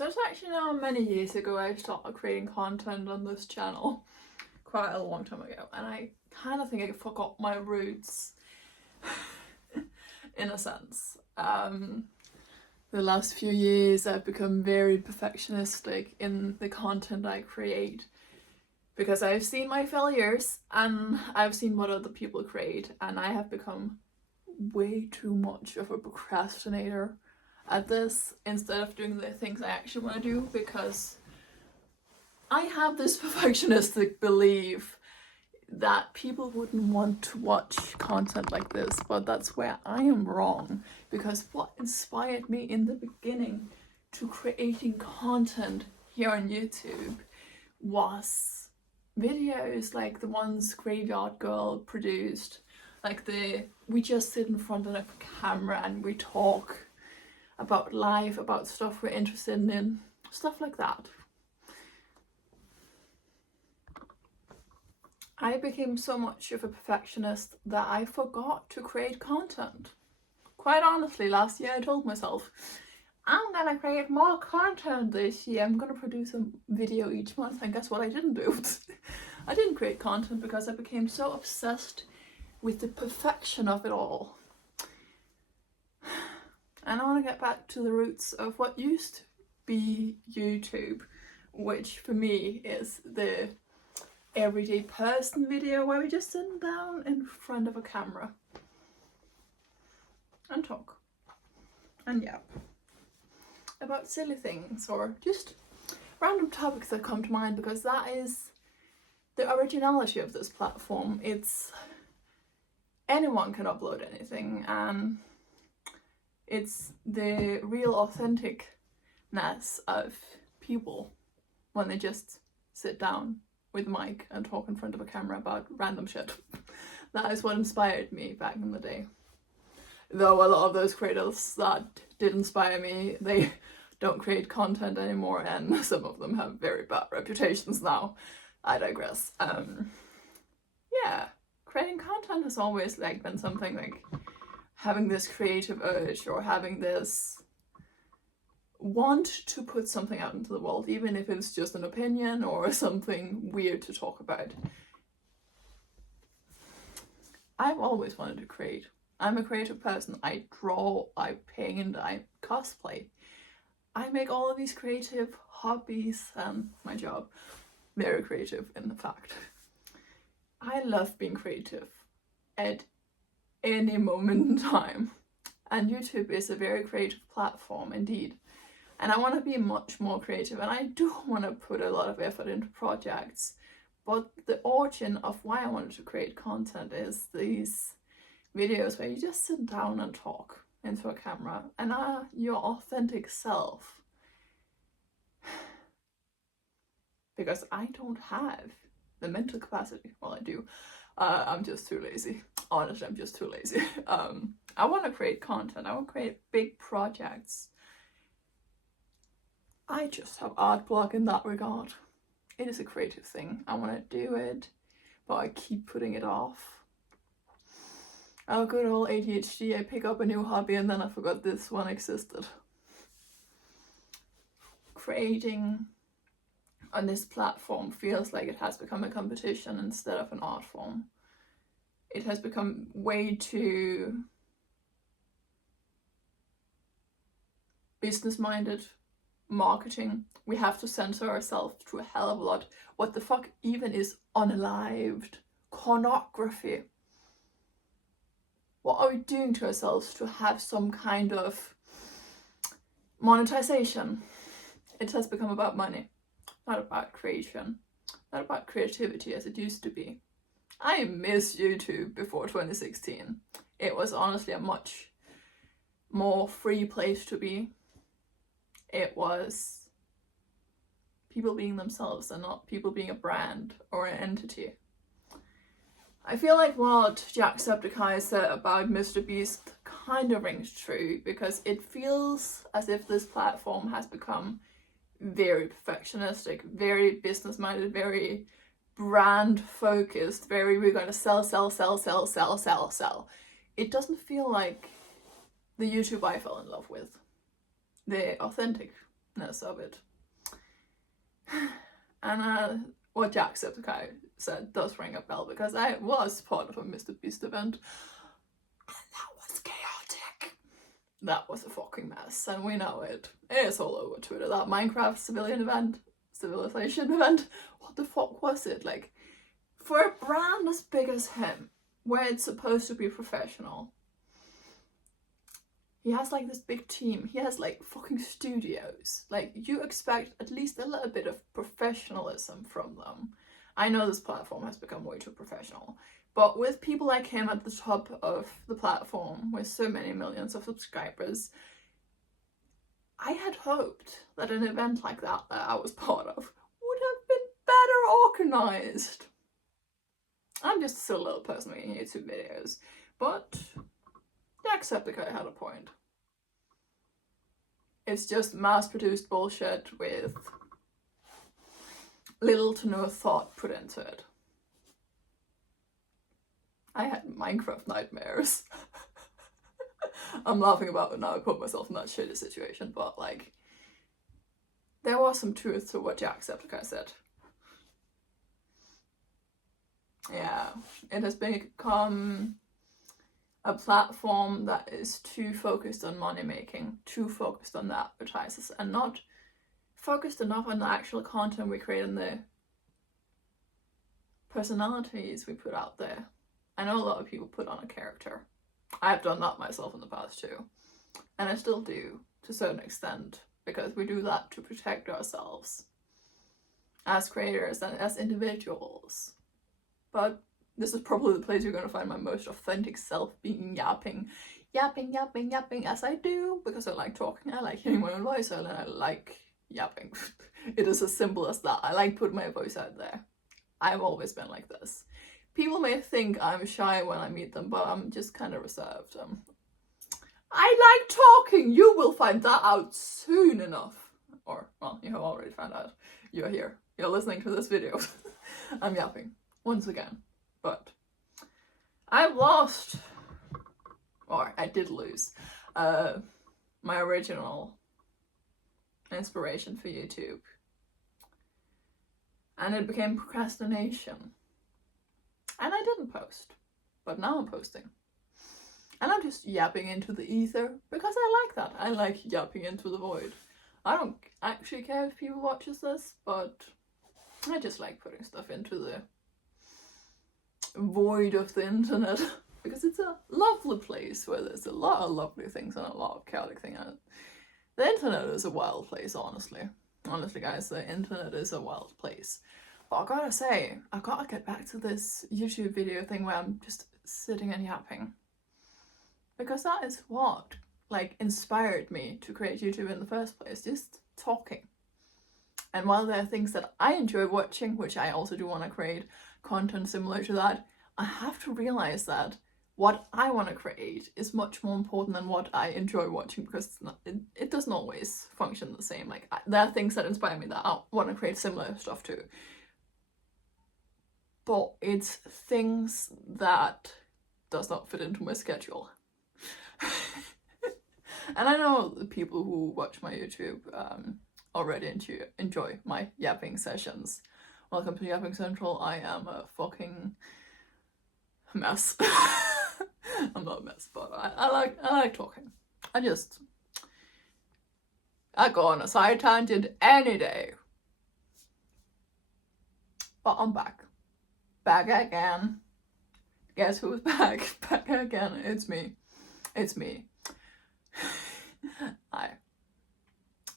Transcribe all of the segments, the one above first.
So it's actually now many years ago I started creating content on this channel, quite a long time ago, and I kind of think I forgot my roots in a sense. The last few years I've become very perfectionistic in the content I create because I've seen my failures and I've seen what other people create, and I have become way too much of a procrastinator at this instead of doing the things I actually want to do, because I have this perfectionistic belief that people wouldn't want to watch content like this, but that's where I am wrong, because what inspired me in the beginning to creating content here on YouTube was videos like the ones Graveyard Girl produced, like we just sit in front of a camera and we talk about life, about stuff we're interested in, stuff like that. I became so much of a perfectionist that I forgot to create content. Quite honestly, last year I told myself, I'm gonna create more content this year. I'm gonna produce a video each month, and guess what I didn't do? I didn't create content because I became so obsessed with the perfection of it all. And I want to get back to the roots of what used to be YouTube, which for me is the everyday person video where we just sit down in front of a camera and talk and yap about silly things or just random topics that come to mind, because that is the originality of this platform. It's anyone can upload anything, and it's the real authenticness of people when they just sit down with a mic and talk in front of a camera about random shit. That is what inspired me back in the day. Though a lot of those creators that did inspire me, they don't create content anymore, and some of them have very bad reputations now. I digress. Yeah, creating content has always been something like having this creative urge or having this want to put something out into the world, even if it's just an opinion or something weird to talk about. I've always wanted to create. I'm a creative person. I draw, I paint, I cosplay. I make all of these creative hobbies and my job. Very creative, in fact. I love being creative at any moment in time. And YouTube is a very creative platform indeed. And I want to be much more creative, and I do want to put a lot of effort into projects. But the origin of why I wanted to create content is these videos where you just sit down and talk into a camera and are your authentic self. Because I don't have the mental capacity. Well, I do. I'm just too lazy. Honestly, I'm just too lazy. I want to create content. I want to create big projects. I just have art block in that regard. It is a creative thing. I want to do it, but I keep putting it off. Oh, good old ADHD. I pick up a new hobby and then I forgot this one existed. Creating on this platform feels like it has become a competition instead of an art form. It has become way too business-minded, marketing. We have to censor ourselves to a hell of a lot. What the fuck even is unalived? Pornography. What are we doing to ourselves to have some kind of monetization? It has become about money, not about creation, not about creativity as it used to be. I miss YouTube before 2016. It was honestly a much more free place to be. It was people being themselves and not people being a brand or an entity. I feel like what Jacksepticeye said about Mr. Beast kind of rings true, because it feels as if this platform has become very perfectionistic, very business-minded, very brand-focused, very we're going to sell. It doesn't feel like the YouTube I fell in love with. The authentic of it. And what Jacksepticeye said does ring a bell, because I was part of a Mr. Beast event, and that was chaotic. That was a fucking mess, and we know it. It's all over Twitter. That Minecraft civilization event, what the fuck was it? Like, for a brand as big as him, where it's supposed to be professional, he has like this big team. He has like fucking studios. Like, you expect at least a little bit of professionalism from them. I know this platform has become way too professional, but with people like him at the top of the platform, with so many millions of subscribers, I had hoped that an event like that I was part of would have been better organized. I'm just a silly little person making YouTube videos, but Jacksepticeye had a point. It's just mass-produced bullshit with little to no thought put into it. I had Minecraft nightmares. I'm laughing about it now, I put myself in that shitty situation, but like, there was some truth to what Jacksepticeye said. Yeah, it has become a platform that is too focused on money making, too focused on the advertisers, and not focused enough on the actual content we create and the personalities we put out there. I know a lot of people put on a character. I've done that myself in the past too, and I still do to a certain extent, because we do that to protect ourselves as creators and as individuals. But this is probably the place you're going to find my most authentic self, being yapping as I do, because I like talking, I like hearing my own voice, and I like yapping. It is as simple as that. I like putting my voice out there. I've always been like this. People may think I'm shy when I meet them, but I'm just kind of reserved. I like talking! You will find that out soon enough. Or, well, you have already found out. You're here. You're listening to this video. I'm yapping. Once again. But I've lost, or I did lose, my original inspiration for YouTube. And it became procrastination. And I didn't post. But now I'm posting. And I'm just yapping into the ether, because I like that. I like yapping into the void. I don't actually care if people watches this, but I just like putting stuff into the void of the internet, because it's a lovely place where there's a lot of lovely things and a lot of chaotic things. The internet is a wild place, honestly. Honestly, guys, the internet is a wild place. But I gotta say, I gotta get back to this YouTube video thing where I'm just sitting and yapping, because that is what, like, inspired me to create YouTube in the first place, just talking. And while there are things that I enjoy watching, which I also do want to create content similar to that, I have to realize that what I want to create is much more important than what I enjoy watching, because it doesn't always function the same. Like, there are things that inspire me that I want to create similar stuff to, but it's things that does not fit into my schedule. And I know the people who watch my YouTube already enjoy my yapping sessions. Welcome to Yapping Central. I am a fucking mess. I'm not a mess, but I like talking. I go on a side tangent any day. But I'm back. Back again. Guess who's back? Back again. It's me. It's me. Hi.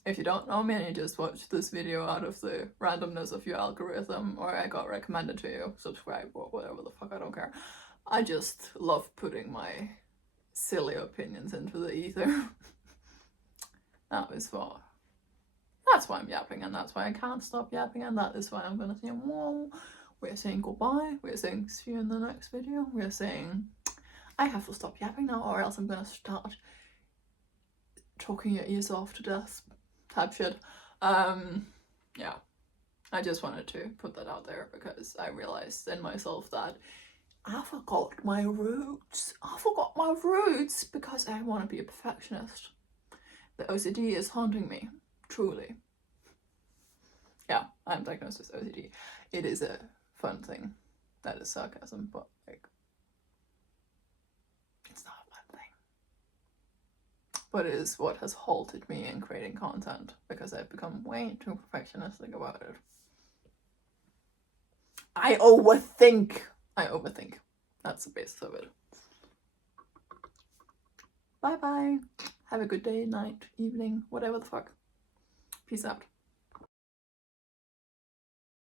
If you don't know me and you just watched this video out of the randomness of your algorithm, or I got recommended to you, subscribe or whatever the fuck, I don't care. I just love putting my silly opinions into the ether. That's why I'm yapping, and that's why I can't stop yapping, and that is why I'm gonna say, whoa. We're saying goodbye, we're saying see you in the next video, we're saying I have to stop yapping now, or else I'm gonna start talking your ears off to death type shit. Yeah, I just wanted to put that out there, because I realized in myself that I forgot my roots. Because I want to be a perfectionist. The OCD is haunting me. truly. Yeah, I'm diagnosed with OCD. It is a fun thing. That is sarcasm, but like, it's not a fun thing. But it is what has halted me in creating content, because I've become way too perfectionistic about it. I overthink. That's the basis of it. Bye bye. Have a good day, night, evening, whatever the fuck. Peace out.